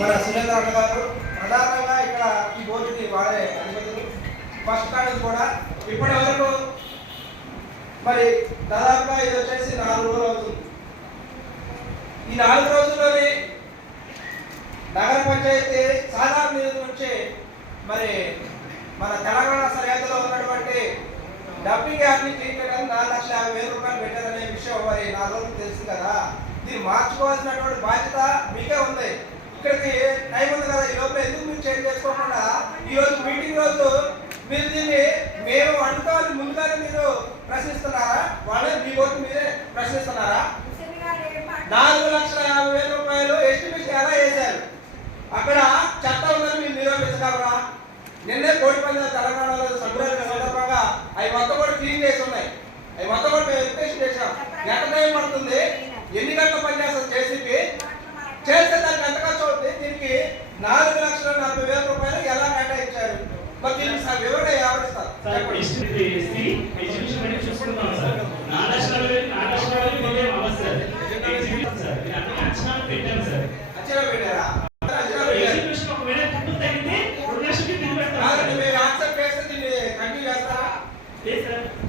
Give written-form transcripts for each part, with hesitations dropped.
మన సురేంద్ర అన్న గారు ప్రధానంగా ఇక్కడ ఈ బోర్డుకి వాడే అధిపతులు ఫస్ట్ కాడ కూడా ఇప్పటి వరకు మరి దాదాపుగా ఇది వచ్చేసి 4 రోజులు అవుతుంది. ఈ 4 రోజుల్లోనే నగర పంచాయతీ సాధారణ నిధుల నుంచి మరి మన తెలంగాణ సరిహద్దులో ఉన్నటువంటి డబ్బింగ్ యాప్ని క్లీన్ చేయడానికి 4,50,000 రూపాయలు పెట్టారనే విషయం మరి 4 రోజులు తెలుసు కదా. దీన్ని మార్చుకోవాల్సినటువంటి బాధ్యత మీకే ఉంది. ఇక్కడికి టైం ఉంది కదా, ఈ లోపల ఎందుకు మీరు చేంజ్ చేసుకోకుండా ఈ రోజు మీటింగ్ రోజు మీరు దీన్ని మేము అడుగుతామని ముందుగానే మీరు ప్రశ్నిస్తున్నారా? వాళ్ళే మీ ఓటు మీరే ప్రశ్నిస్తున్నారా? 4,50,000 రూపాయలు ఎస్టిమేషన్ ఎలా వేశారు? అక్కడ చట్టం ఉందని మీరు నిరూపించగలరా? నిన్నే కోడి పందాలు తెలంగాణలో సంక్రాంతి సందర్భంగా అవి మొత్తం కూడా క్లీన్ చేసి ఉన్నాయి. అవి మొత్తం కూడా మేము వెరిఫికేషన్ చేసాం. ఎంత టైం పడుతుంది? ఎన్ని గంటలు పనిచేస్తుంది జేసీబీ? చేస్తే దానికి ఎంత ఖర్చు అవుతుంది? దీనికి 4,40,000 రూపాయలు ఎలా కేటాయించారు? మరి దీనికి వివరణ ఎవరిస్తారు?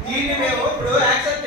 దీన్ని మేము ఇప్పుడు యాక్సెప్ట్